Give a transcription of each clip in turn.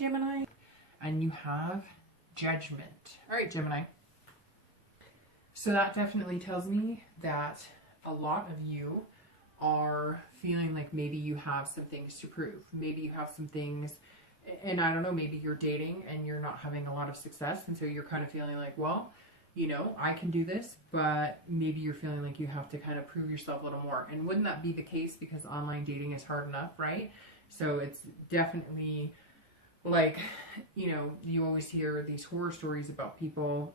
Gemini. And you have Judgment. All right, Gemini. So that definitely tells me that a lot of you are feeling like maybe you have some things to prove. Maybe you have some things, and I don't know, maybe you're dating and you're not having a lot of success. And so you're kind of feeling like, well, you know, I can do this, but maybe you're feeling like you have to kind of prove yourself a little more. And wouldn't that be the case? Because online dating is hard enough, right? So it's definitely like, you know, you always hear these horror stories about people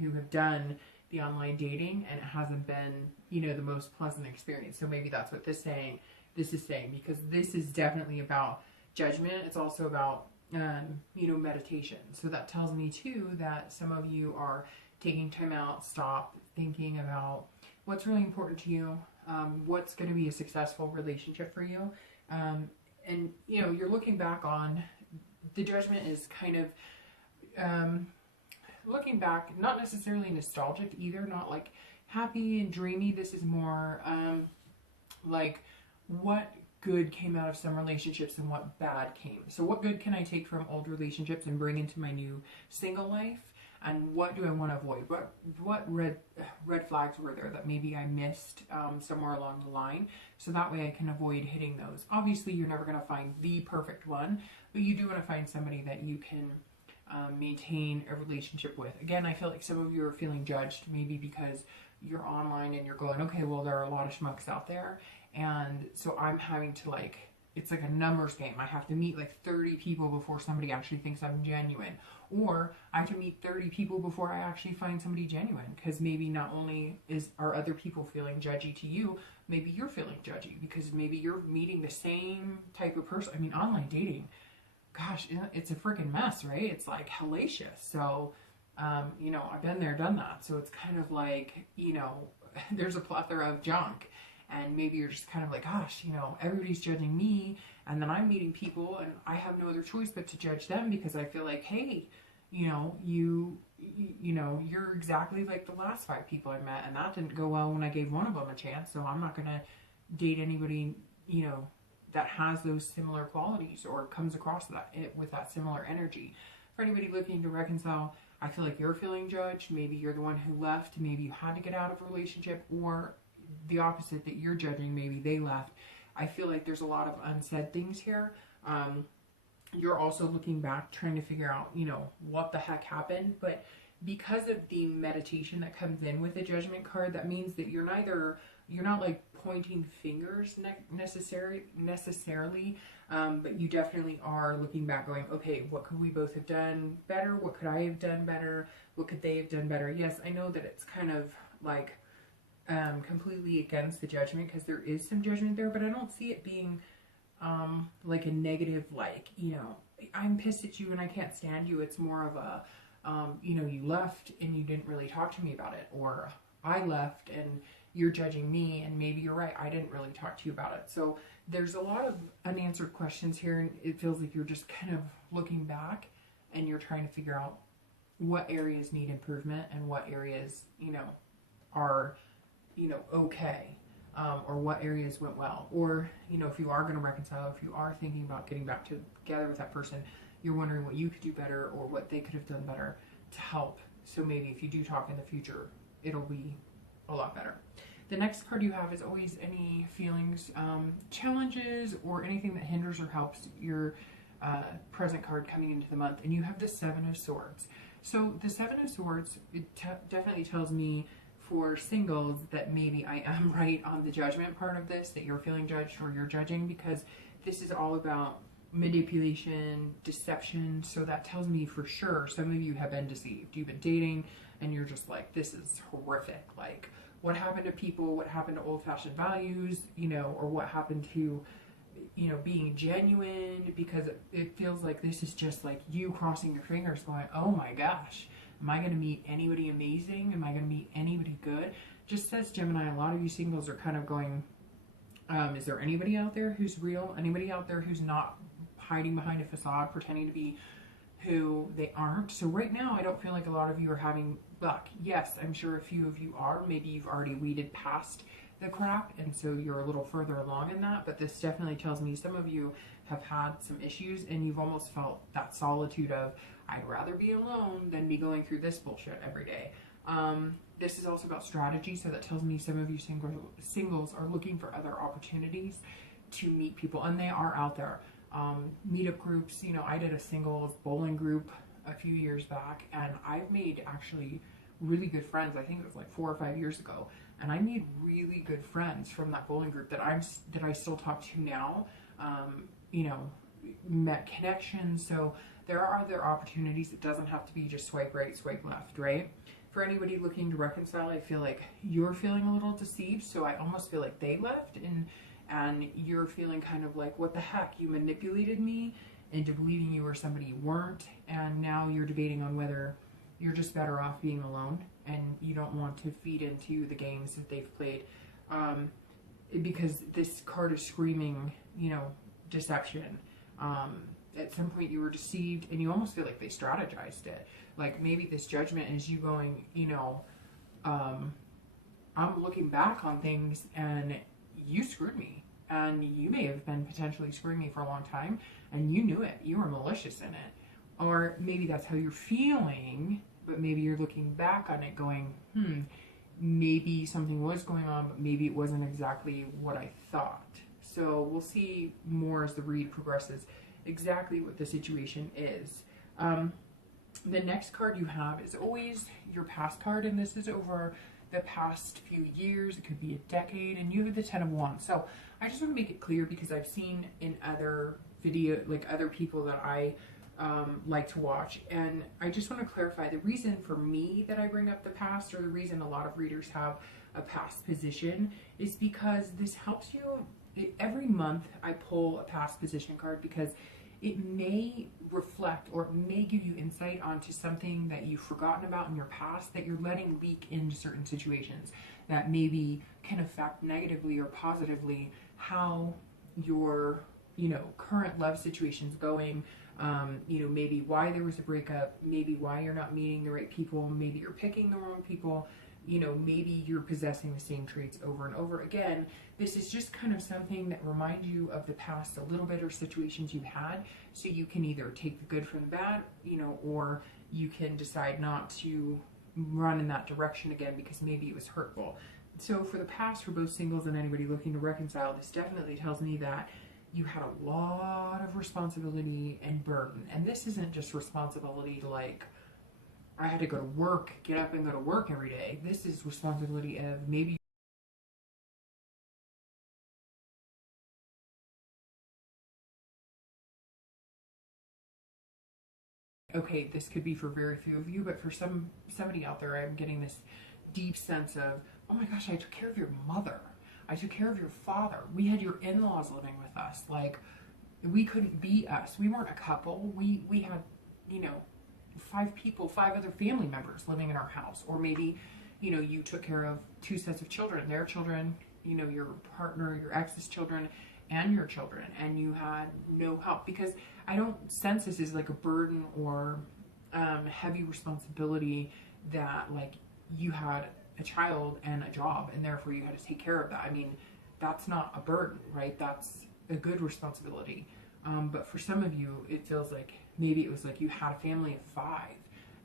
who have done the online dating and it hasn't been, you know, the most pleasant experience. So maybe that's what this is saying, because this is definitely about judgment. It's also about, you know, meditation. So that tells me too that some of you are taking time out, stop thinking about what's really important to you, what's going to be a successful relationship for you. And, you know, you're looking back on the Judgment is kind of looking back, not necessarily nostalgic either, not like happy and dreamy. This is more like what good came out of some relationships and what bad came. So what good can I take from old relationships and bring into my new single life? And what do I want to avoid? What red flags were there that maybe I missed somewhere along the line? So that way I can avoid hitting those. Obviously, you're never going to find the perfect one, but you do want to find somebody that you can maintain a relationship with. Again, I feel like some of you are feeling judged, maybe because you're online and you're going, okay, well, there are a lot of schmucks out there. And so I'm having to like, it's like a numbers game. I have to meet like 30 people before somebody actually thinks I'm genuine. Or I have to meet 30 people before I actually find somebody genuine. Because maybe not only are other people feeling judgy to you, maybe you're feeling judgy because maybe you're meeting the same type of person. I mean, online dating, gosh, it's a freaking mess, right? It's like hellacious. So, you know, I've been there, done that. So it's kind of like, you know, there's a plethora of junk. And maybe you're just kind of like, gosh, you know, everybody's judging me. And then I'm meeting people and I have no other choice but to judge them because I feel like, hey, you know, you know, you're exactly like the last 5 people I met. And that didn't go well when I gave one of them a chance. So I'm not going to date anybody, you know, that has those similar qualities or comes across that with that similar energy. For anybody looking to reconcile, I feel like you're feeling judged. Maybe you're the one who left. Maybe you had to get out of a relationship, or the opposite, that you're judging, maybe they left. I feel like there's a lot of unsaid things here. You're also looking back, trying to figure out, you know, what the heck happened. But because of the meditation that comes in with the Judgment card, that means that you're not like pointing fingers necessarily, but you definitely are looking back going, okay, what could we both have done better? What could I have done better? What could they have done better? Yes, I know that it's kind of like completely against the Judgment because there is some judgment there, but I don't see it being like a negative, like, you know, I'm pissed at you and I can't stand you. It's more of a, you know, you left and you didn't really talk to me about it, or I left and you're judging me and maybe you're right, I didn't really talk to you about it. So there's a lot of unanswered questions here, and it feels like you're just kind of looking back and you're trying to figure out what areas need improvement and what areas, you know, are, you know, okay, or what areas went well. Or, you know, if you are going to reconcile, if you are thinking about getting back together with that person, you're wondering what you could do better or what they could have done better to help. So maybe if you do talk in the future, it'll be a lot better. The next card you have is always any feelings, challenges, or anything that hinders or helps your present card coming into the month. And you have the 7 of Swords. So the 7 of Swords, it definitely tells me for singles that maybe I am right on the judgment part of this, that you're feeling judged or you're judging, because this is all about manipulation, deception. So that tells me for sure some of you have been deceived. You've been dating and you're just like, this is horrific. Like, what happened to people? What happened to old-fashioned values? You know, or what happened to, you know, being genuine? Because it feels like this is just like you crossing your fingers going, oh my gosh, am I going to meet anybody amazing? Am I going to meet anybody good? Just says Gemini, a lot of you singles are kind of going, is there anybody out there who's real? Anybody out there who's not hiding behind a facade, pretending to be who they aren't? So right now, I don't feel like a lot of you are having luck. Yes, I'm sure a few of you are. Maybe you've already weeded past the crap, and so you're a little further along in that. But this definitely tells me some of you have had some issues and you've almost felt that solitude of, I'd rather be alone than be going through this bullshit every day. This is also about strategy, so that tells me some of you singles are looking for other opportunities to meet people, and they are out there. Meetup groups, you know, I did a singles bowling group a few years back, and I've made actually really good friends. I think it was like 4 or 5 years ago, and I made really good friends from that bowling group that I still talk to now. You know, met connections. So there are other opportunities. It doesn't have to be just swipe right, swipe left, right? For anybody looking to reconcile, I feel like you're feeling a little deceived, so I almost feel like they left, and you're feeling kind of like, what the heck, you manipulated me into believing you were somebody you weren't, and now you're debating on whether you're just better off being alone and you don't want to feed into the games that they've played, because this card is screaming, you know, deception. At some point you were deceived, and you almost feel like they strategized it. Like maybe this judgment is you going, you know, I'm looking back on things and you screwed me, and you may have been potentially screwing me for a long time and you knew it, you were malicious in it. Or maybe that's how you're feeling, but maybe you're looking back on it going, maybe something was going on, but maybe it wasn't exactly what I thought. So we'll see more as the read progresses exactly what the situation is. The next card you have is always your past card, and this is over the past few years. It could be a decade, and you have the 10 of Wands. So I just want to make it clear, because I've seen in other video, like other people that I like to watch, and I just want to clarify the reason for me that I bring up the past, or the reason a lot of readers have a past position, is because this helps you. Every month I pull a past position card because it may reflect, or it may give you insight onto something that you've forgotten about in your past that you're letting leak into certain situations that maybe can affect negatively or positively how your, you know, current love situation's going. You know, maybe why there was a breakup, maybe why you're not meeting the right people, maybe you're picking the wrong people, you know, maybe you're possessing the same traits over and over again. This is just kind of something that reminds you of the past a little bit, or situations you had, so you can either take the good from the bad, you know, or you can decide not to run in that direction again because maybe it was hurtful. So for the past, for both singles and anybody looking to reconcile, this definitely tells me that you had a lot of responsibility and burden. And this isn't just responsibility to, like, I had to go to work, get up and go to work every day. This is responsibility of maybe okay, this could be for very few of you, but for somebody out there, I'm getting this deep sense of, oh my gosh, I took care of your mother. I took care of your father. We had your in-laws living with us. Like, we couldn't be us. We weren't a couple. We had, you know, 5 people, 5 other family members living in our house. Or maybe, you know, you took care of 2 sets of children, their children, you know, your partner, your ex's children, and your children, and you had no help. Because I don't sense this as like a burden or heavy responsibility that, like, you had a child and a job and therefore you had to take care of that. I mean, that's not a burden, right? That's a good responsibility. But for some of you, it feels like maybe it was like you had a family of 5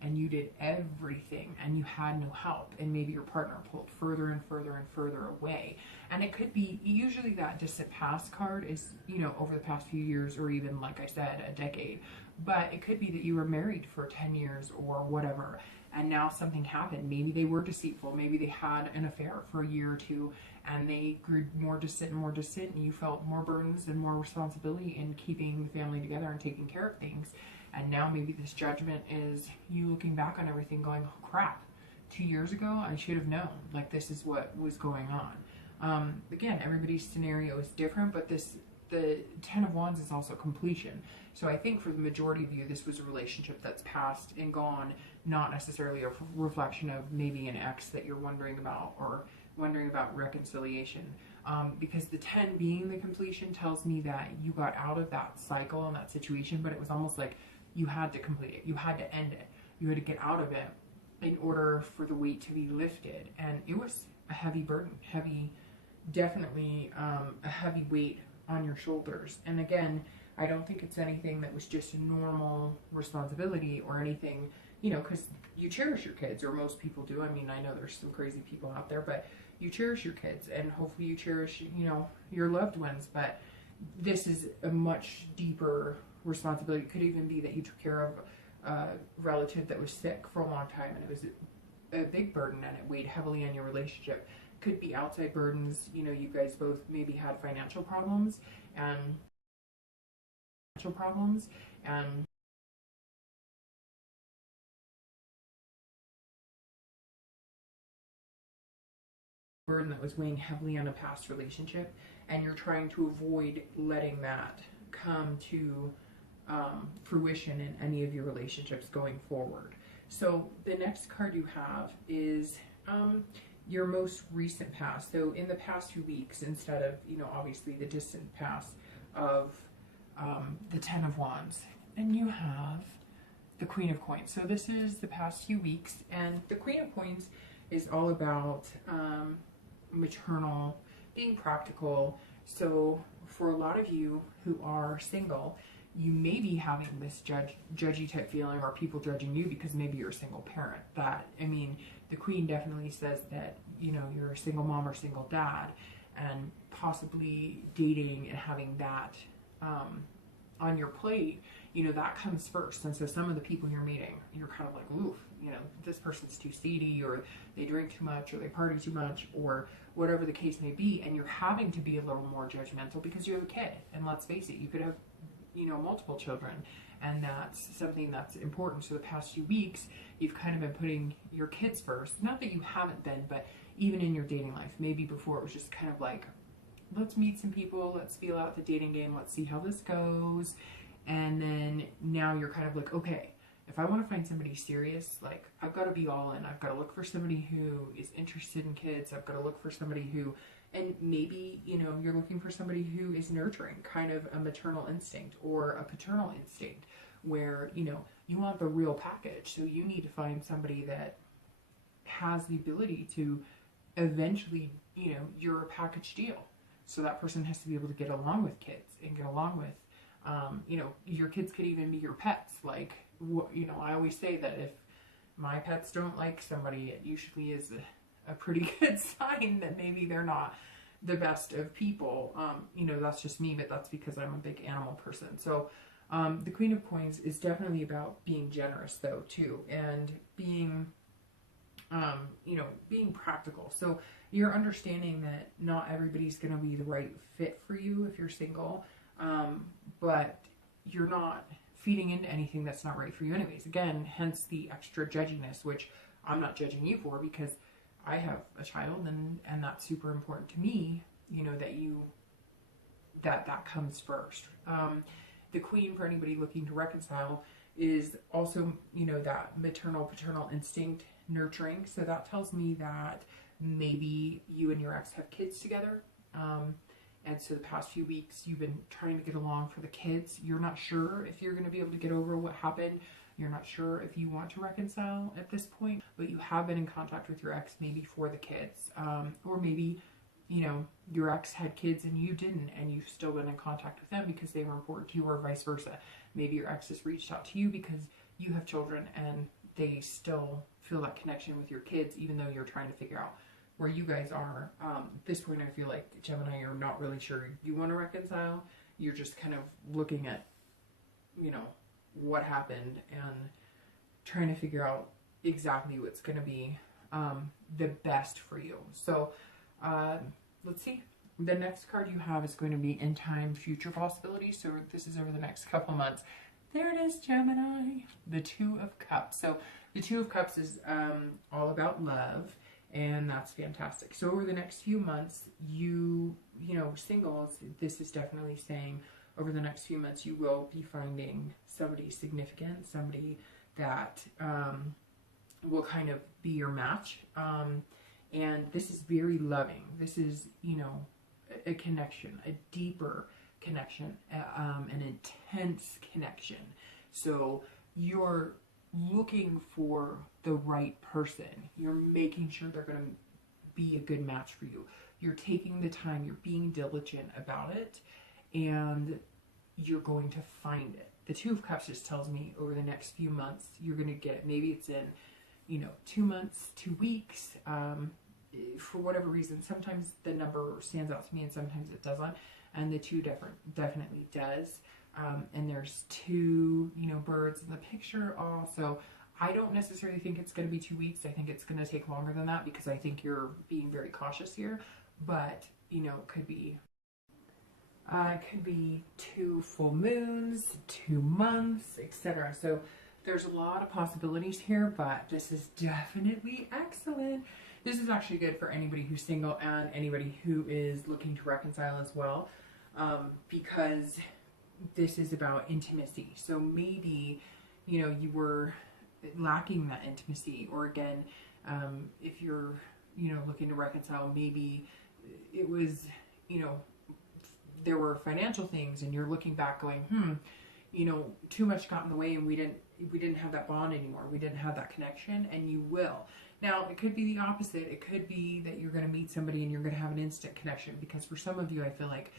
and you did everything and you had no help, and maybe your partner pulled further and further and further away. And it could be, usually that distant past card is, you know, over the past few years, or even, like I said, a decade. But it could be that you were married for 10 years or whatever, and now something happened. Maybe they were deceitful, maybe they had an affair for a year or 2 and they grew more distant, and you felt more burdens and more responsibility in keeping the family together and taking care of things. And now maybe this judgment is you looking back on everything going, oh crap, 2 years ago I should have known, like, this is what was going on. Again, everybody's scenario is different, but the 10 of Wands is also completion. So I think for the majority of you, this was a relationship that's passed and gone, not necessarily a reflection of maybe an ex that you're wondering about, or wondering about reconciliation. Because the 10 being the completion tells me that you got out of that cycle and that situation, but it was almost like you had to complete it. You had to end it. You had to get out of it in order for the weight to be lifted. And it was a heavy burden, heavy definitely a heavy weight on your shoulders. And again, I don't think it's anything that was just a normal responsibility or anything, you know, because you cherish your kids, or most people do. I mean, I know there's some crazy people out there, but you cherish your kids, and hopefully you cherish, you know, your loved ones. But this is a much deeper responsibility. It could even be that you took care of a relative that was sick for a long time, and it was a big burden, and it weighed heavily on your relationship. Could be outside burdens. You know, you guys both maybe had financial problems and burden that was weighing heavily on a past relationship, and you're trying to avoid letting that come to fruition in any of your relationships going forward. So the next card you have is your most recent past. So in the past few weeks, instead of, you know, obviously the distant past of the Ten of Wands. And you have the Queen of Coins. So this is the past few weeks, and the Queen of Coins is all about maternal, being practical. So for a lot of you who are single, you may be having this judgy type feeling, or people judging you because maybe you're a single parent. That, I mean, the Queen definitely says that, you know, you're a single mom or single dad, and possibly dating and having that on your plate, you know, that comes first. And so some of the people you're meeting, you're kind of like, oof, you know, this person's too seedy, or they drink too much, or they party too much, or whatever the case may be. And you're having to be a little more judgmental because you have a kid. And let's face it, you could have, you know, multiple children, and that's something that's important. So the past few weeks, you've kind of been putting your kids first. Not that you haven't been, but even in your dating life, maybe before it was just kind of like, let's meet some people, let's feel out the dating game, let's see how this goes. And then now you're kind of like, okay, if I want to find somebody serious, like, I've got to be all in. I've got to look for somebody who is interested in kids. I've got to look for somebody who, and maybe, you know, you're looking for somebody who is nurturing, kind of a maternal instinct or a paternal instinct, where, you know, you want the real package. So you need to find somebody that has the ability to eventually, you know, you're a package deal. So that person has to be able to get along with kids and get along with, you know, your kids could even be your pets. Like, you know, I always say that if my pets don't like somebody, it usually is a pretty good sign that maybe they're not the best of people. You know, that's just me, but that's because I'm a big animal person. So the Queen of Coins is definitely about being generous, though, too, and being, you know, being practical. So you're understanding that not everybody's going to be the right fit for you if you're single, but you're not feeding into anything that's not right for you anyways. Again, hence the extra judginess, which I'm not judging you for, because I have a child, and that's super important to me, you know, that comes first. The Queen, for anybody looking to reconcile, is also, you know, that maternal, paternal instinct, nurturing. So that tells me that maybe you and your ex have kids together. And so the past few weeks, you've been trying to get along for the kids. You're not sure if you're going to be able to get over what happened. You're not sure if you want to reconcile at this point, but you have been in contact with your ex maybe for the kids. Or maybe, you know, your ex had kids and you didn't, and you've still been in contact with them because they were important to you, or vice versa. Maybe your ex has reached out to you because you have children and they still feel that connection with your kids, even though you're trying to figure out where you guys are. At this point, I feel like, Gemini, you're not really sure you want to reconcile. You're just kind of looking at, you know, what happened and trying to figure out exactly what's going to be the best for you. So let's see. The next card you have is going to be in time, future possibilities. So this is over the next couple months. There it is, Gemini. The Two of Cups. So the Two of Cups is all about love. And that's fantastic. So over the next few months, you know, singles, this is definitely saying over the next few months, you will be finding somebody significant, somebody that will kind of be your match. And this is very loving. This is, you know, a connection, a deeper connection, an intense connection. So you're looking for the right person. You're making sure they're going to be a good match for you. you're taking the time, you're being diligent about it, and you're going to find it. The Two of Cups just tells me over the next few months, you're going to get it. Maybe it's in, 2 months, 2 weeks, for whatever reason. Sometimes the number stands out to me and sometimes it doesn't. And the two definitely does. And there's two, birds in the picture also. I don't necessarily think it's going to be 2 weeks. I think it's going to take longer than that because I think you're being very cautious here. But, it could be 2 full moons, 2 months, etc. So there's a lot of possibilities here, but this is definitely excellent. This is actually good for anybody who's single and anybody who is looking to reconcile as well, because this is about intimacy. So maybe, you were lacking that intimacy, or again, if you're, looking to reconcile, maybe it was, there were financial things and you're looking back going, too much got in the way and we didn't have that bond anymore. We didn't have that connection, and you will. Now, it could be the opposite. It could be that you're going to meet somebody and you're going to have an instant connection, because for some of you, I feel like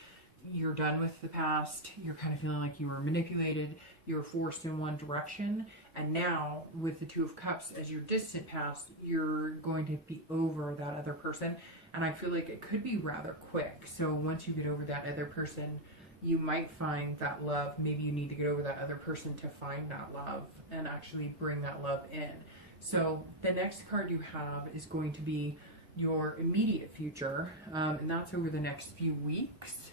you're done with the past. You're kind of feeling like you were manipulated. You were forced in one direction. And now with the Two of Cups, as your distant past, you're going to be over that other person. And I feel like it could be rather quick. So once you get over that other person, you might find that love. Maybe you need to get over that other person to find that love and actually bring that love in. So the next card you have is going to be your immediate future. And that's over the next few weeks.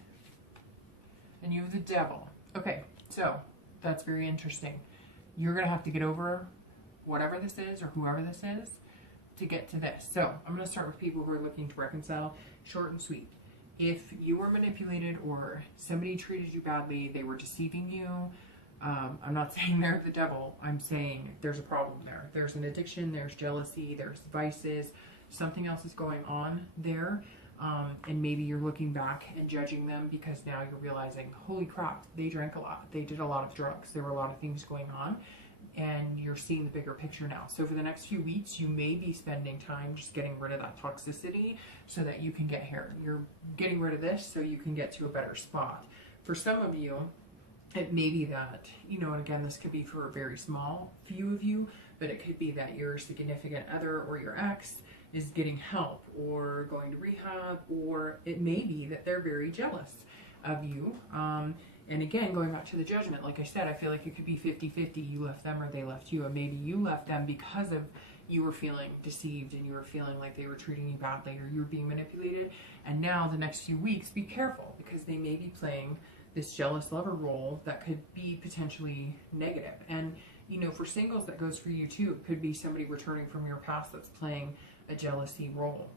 And you have the Devil. Okay, so that's very interesting. You're going to have to get over whatever this is or whoever this is to get to this. So I'm going to start with people who are looking to reconcile. Short and sweet. If you were manipulated or somebody treated you badly, they were deceiving you, I'm not saying they're the devil. I'm saying there's a problem there. There's an addiction, there's jealousy, there's vices, something else is going on there. And maybe you're looking back and judging them because now you're realizing, holy crap, they drank a lot. They did a lot of drugs. There were a lot of things going on, and you're seeing the bigger picture now. So for the next few weeks, you may be spending time just getting rid of that toxicity so that you can get here. You're getting rid of this so you can get to a better spot. For some of you, it may be that, and again, this could be for a very small few of you, but it could be that your significant other or your ex is getting help or going to rehab, or it may be that they're very jealous of you. And again, going back to the Judgment, like I said, I feel like it could be 50-50. You left them or they left you, or maybe you left them because of you were feeling deceived and you were feeling like they were treating you badly or you were being manipulated. And now the next few weeks, be careful, because they may be playing this jealous lover role that could be potentially negative. And, for singles, that goes for you too. It could be somebody returning from your past that's playing a jealousy role.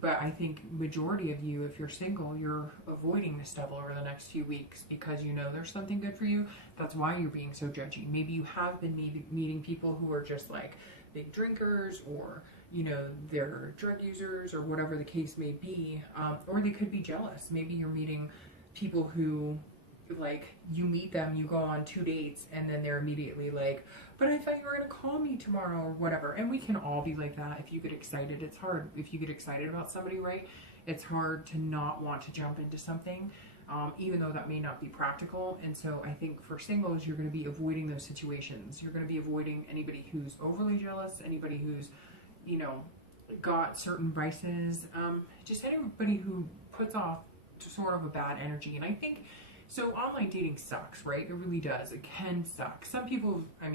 But I think majority of you, if you're single, you're avoiding this devil over the next few weeks because there's something good for you. That's why you're being so judgy. Maybe you have been meeting people who are just like big drinkers, or they're drug users, or whatever the case may be. Or they could be jealous. Maybe you're meeting people who, like, you meet them, you go on 2 dates, and then they're immediately like, but I thought you were going to call me tomorrow, or whatever. And we can all be like that. If you get excited, it's hard. If you get excited about somebody, right, it's hard to not want to jump into something, even though that may not be practical. And so I think for singles, you're going to be avoiding those situations. You're going to be avoiding anybody who's overly jealous, anybody who's, got certain vices, just anybody who puts off sort of a bad energy. And I think, so online dating sucks, right? It really does. It can suck. Some people, I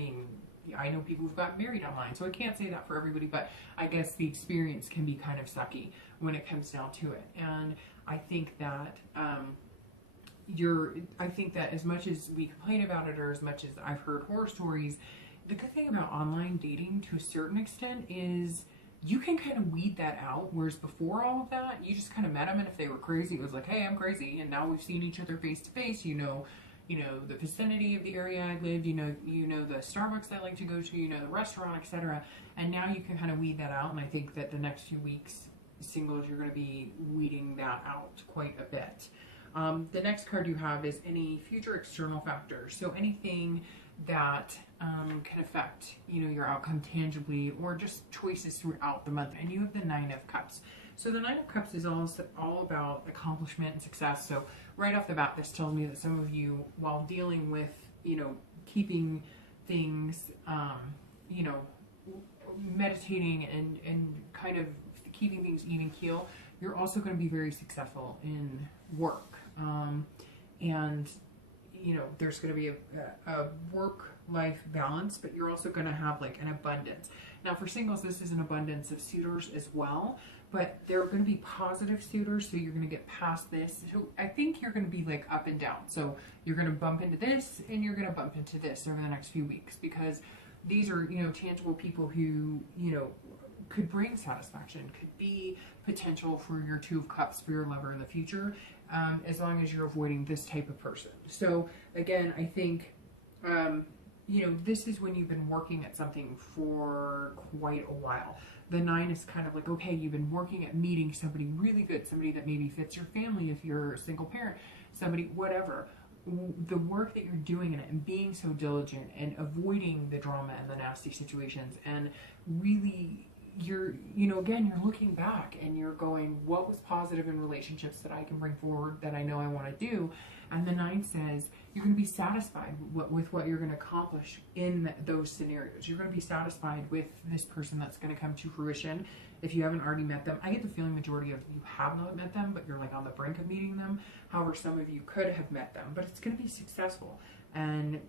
know people who've got married online, so I can't say that for everybody, but I guess the experience can be kind of sucky when it comes down to it. And I think that I think that as much as we complain about it, or as much as I've heard horror stories, the good thing about online dating to a certain extent is you can kind of weed that out. Whereas before all of that, you just kind of met them, and if they were crazy, it was like, hey, I'm crazy. And now we've seen each other face to face. The vicinity of the area I lived, the Starbucks I like to go to, the restaurant, etc. And now you can kind of weed that out. And I think that the next few weeks, singles, you're going to be weeding that out quite a bit. The next card you have is any future external factors. So anything that can affect, your outcome tangibly, or just choices throughout the month. And you have the 9 of Cups. So the Nine of Cups is all about accomplishment and success. So right off the bat, this tells me that some of you, while dealing with, you know, keeping things, you know, meditating and kind of keeping things even keel, you're also going to be very successful in work. And, you know, there's going to be a work-life balance, but you're also going to have like an abundance. Now for singles, this is an abundance of suitors as well, but they're going to be positive suitors, so you're going to get past this. So I think you're going to be like up and down. So you're going to bump into this and you're going to bump into this over the next few weeks, because these are, you know, tangible people who, you know, could bring satisfaction, could be potential for your Two of Cups, for your lover in the future, as long as you're avoiding this type of person. So again, I think, you know, this is when you've been working at something for quite a while. The Nine is kind of like, okay, you've been working at meeting somebody really good, somebody that maybe fits your family if you're a single parent, somebody, whatever. The work that you're doing in it and being so diligent and avoiding the drama and the nasty situations, and really you're, you know, again, you're looking back and you're going, what was positive in relationships that I can bring forward that I know I want to do? And the Nine says you're going to be satisfied with what you're going to accomplish in those scenarios. You're going to be satisfied with this person that's going to come to fruition. If you haven't already met them, I get the feeling majority of you have not met them, but you're like on the brink of meeting them. However, some of you could have met them, but it's going to be successful. And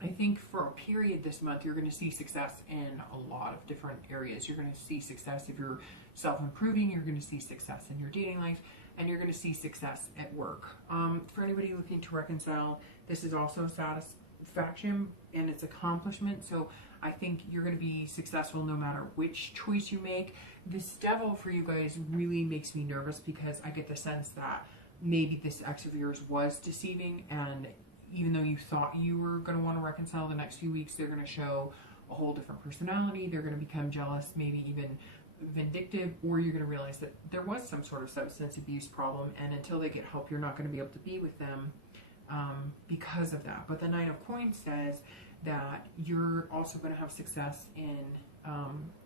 I think for a period this month, you're going to see success in a lot of different areas. You're going to see success if you're self-improving. You're going to see success in your dating life, and you're going to see success at work. For anybody looking to reconcile, this is also satisfaction and it's accomplishment. So I think you're going to be successful no matter which choice you make. This Devil for you guys really makes me nervous, because I get the sense that maybe this ex of yours was deceiving, and even though you thought you were going to want to reconcile the next few weeks, they're going to show a whole different personality. They're going to become jealous, maybe even vindictive, or you're going to realize that there was some sort of substance abuse problem, and until they get help, you're not going to be able to be with them because of that. But the Nine of Coins says that you're also going to have success in,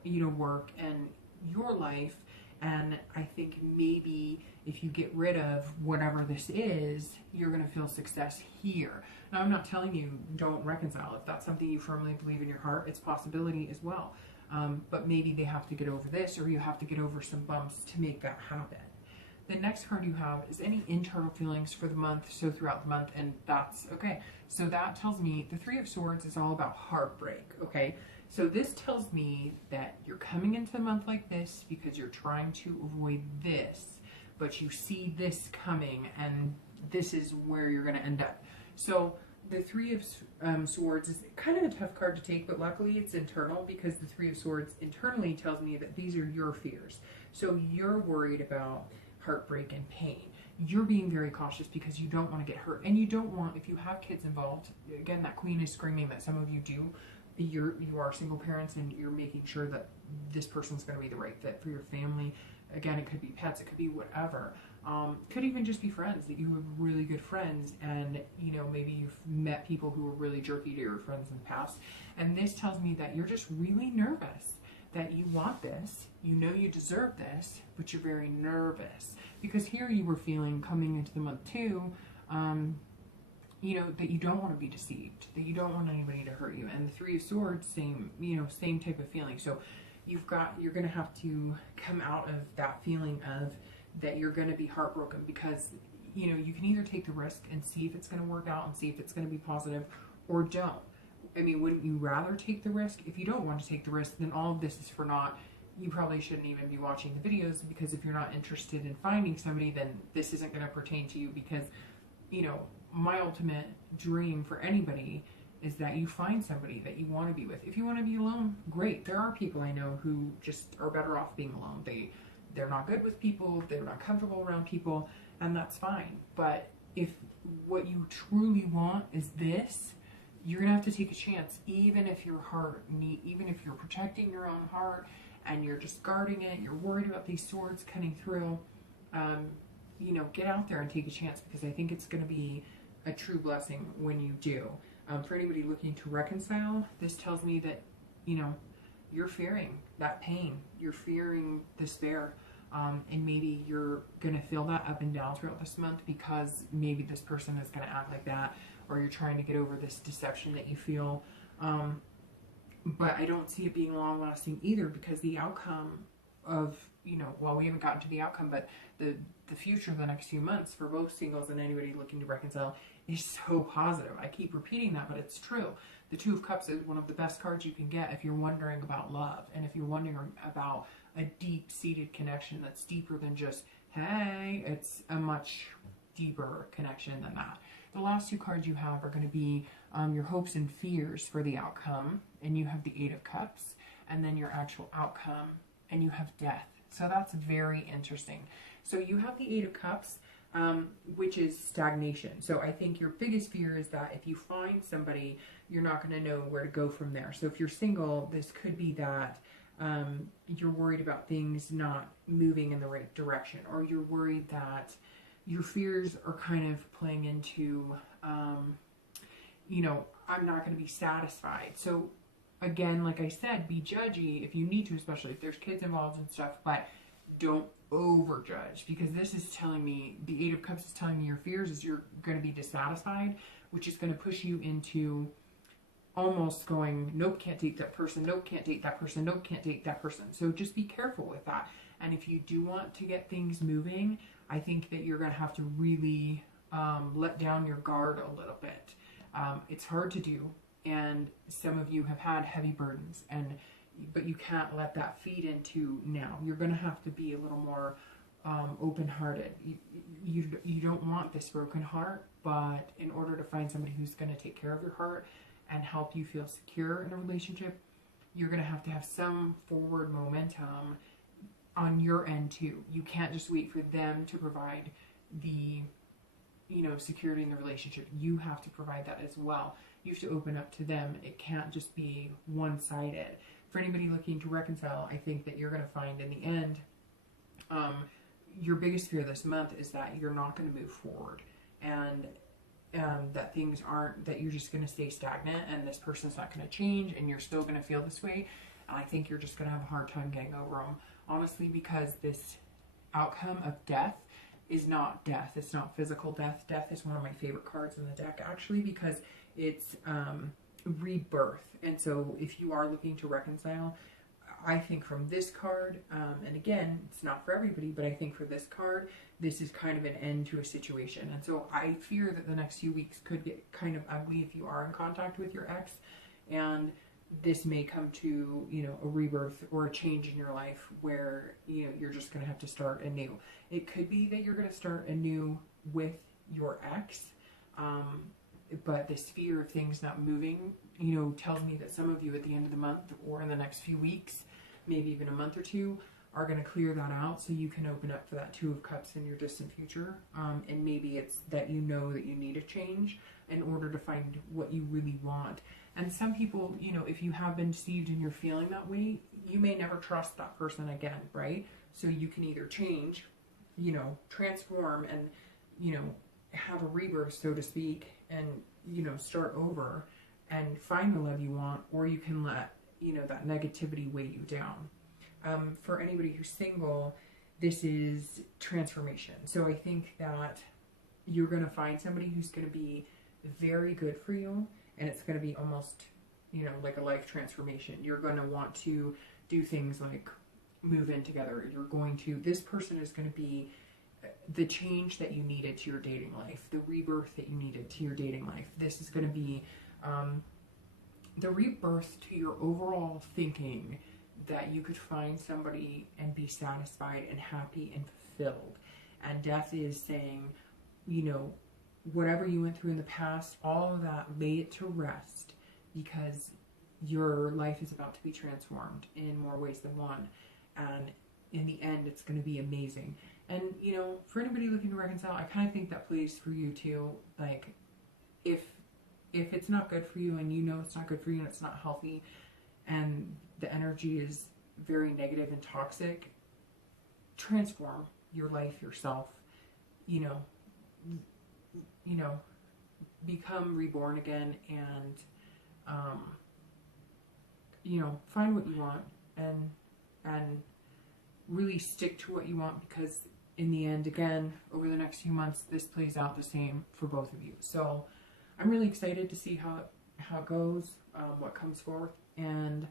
you know, work and your life. And I think maybe if you get rid of whatever this is, you're going to feel success here. Now, I'm not telling you don't reconcile. If that's something you firmly believe in your heart, it's a possibility as well. But maybe they have to get over this, or you have to get over some bumps to make that happen. The next card you have is any internal feelings for the month, so throughout the month, and that's okay. So that tells me the Three of Swords is all about heartbreak, okay? So this tells me that you're coming into the month like this because you're trying to avoid this, but you see this coming, and this is where you're going to end up. So the Three of Swords is kind of a tough card to take, but luckily it's internal, because the Three of Swords internally tells me that these are your fears. So you're worried about heartbreak and pain. You're being very cautious because you don't want to get hurt, and you don't want, if you have kids involved, again, that Queen is screaming that some of you do. You are single parents, and you're making sure that this person's going to be the right fit for your family. Again, it could be pets, it could be whatever. Could even just be friends, that you have really good friends, and you know, maybe you've met people who were really jerky to your friends in the past. And this tells me that you're just really nervous, that you want this, you know you deserve this, but you're very nervous. Because here you were feeling coming into the month too, you know, that you don't want to be deceived, that you don't want anybody to hurt you. And the Three of Swords, same, you know, same type of feeling. So you're going to have to come out of that feeling of that you're going to be heartbroken, because, you know, you can either take the risk and see if it's going to work out and see if it's going to be positive, or don't. I mean, wouldn't you rather take the risk? If you don't want to take the risk, then all of this is for naught. You probably shouldn't even be watching the videos, because if you're not interested in finding somebody, then this isn't going to pertain to you. Because, you know, my ultimate dream for anybody is that you find somebody that you want to be with. If you want to be alone, great. There are people I know who just are better off being alone. They're not good with people, they're not comfortable around people, and that's fine. But if what you truly want is this, you're gonna have to take a chance, even if your heart, even if you're protecting your own heart and you're just guarding it, you're worried about these swords cutting through. You know, get out there and take a chance, because I think it's gonna be a true blessing when you do. For anybody looking to reconcile, this tells me that, you know, you're fearing that pain, you're fearing despair. And maybe you're going to feel that up and down throughout this month because maybe this person is going to act like that, or you're trying to get over this deception that you feel. But I don't see it being long lasting either, because the outcome of, you know, well, we haven't gotten to the outcome, but the future of the next few months for both singles and anybody looking to reconcile is so positive. I keep repeating that, but it's true. The Two of Cups is one of the best cards you can get if you're wondering about love, and if you're wondering about a deep-seated connection that's deeper than just, hey, it's a much deeper connection than that. The last two cards you have are going to be your hopes and fears for the outcome, and you have the Eight of Cups, and then your actual outcome, and you have death. So that's very interesting. So you have the Eight of Cups, which is stagnation. So I think your biggest fear is that if you find somebody, you're not going to know where to go from there. So if you're single, this could be that you're worried about things not moving in the right direction, or you're worried that your fears are kind of playing into, you know, I'm not going to be satisfied. So again, like I said, be judgy if you need to, especially if there's kids involved and stuff, but don't overjudge, because this is telling me, the Eight of Cups is telling me your fears is you're going to be dissatisfied, which is going to push you into almost going, nope, can't date that person, nope, can't date that person, nope, can't date that person. So just be careful with that. And if you do want to get things moving, I think that you're going to have to really let down your guard a little bit. It's hard to do, and some of you have had heavy burdens, but you can't let that feed into now. You're going to have to be a little more open-hearted. You don't want this broken heart, but in order to find somebody who's going to take care of your heart and help you feel secure in a relationship, you're going to have some forward momentum on your end too. You can't just wait for them to provide the, you know, security in the relationship. You have to provide that as well. You have to open up to them. It can't just be one-sided. For anybody looking to reconcile, I think that you're going to find in the end, your biggest fear this month is that you're not going to move forward, and that things aren't, that you're just going to stay stagnant, and this person's not going to change, and you're still going to feel this way. And I think you're just going to have a hard time getting over them, honestly, because this outcome of death is not death. It's not physical death. Death is one of my favorite cards in the deck, actually, because it's rebirth. And so if you are looking to reconcile, I think from this card, and again, it's not for everybody, but I think for this card, this is kind of an end to a situation. And so I fear that the next few weeks could get kind of ugly if you are in contact with your ex, and this may come to, you know, a rebirth or a change in your life where, you know, you're just going to have to start anew. It could be that you're going to start anew with your ex, but this fear of things not moving, you know, tells me that some of you at the end of the month or in the next few weeks, maybe even a month or two, are going to clear that out so you can open up for that Two of Cups in your distant future. And maybe it's that you know that you need a change in order to find what you really want. And some people, you know, if you have been deceived and you're feeling that way, you may never trust that person again, right? So you can either change, you know, transform and, you know, have a rebirth, so to speak, and, you know, start over and find the love you want, or you can let, you know, that negativity weigh you down. For anybody who's single, this is transformation. So I think that you're going to find somebody who's going to be very good for you, and it's going to be almost, you know, like a life transformation. You're going to want to do things like move in together. You're going to, this person is going to be the change that you needed to your dating life, the rebirth that you needed to your dating life. This is going to be the rebirth to your overall thinking that you could find somebody and be satisfied and happy and fulfilled. And death is saying, you know, whatever you went through in the past, all of that, lay it to rest, because your life is about to be transformed in more ways than one. And in the end, it's going to be amazing. And, you know, for anybody looking to reconcile, I kind of think that plays for you too. Like, if it's not good for you and you know it's not good for you and it's not healthy and the energy is very negative and toxic, transform your life yourself, you know, become reborn again, and, you know, find what you want and really stick to what you want, because in the end, again, over the next few months, this plays out the same for both of you. So I'm really excited to see how it goes, what comes forth. And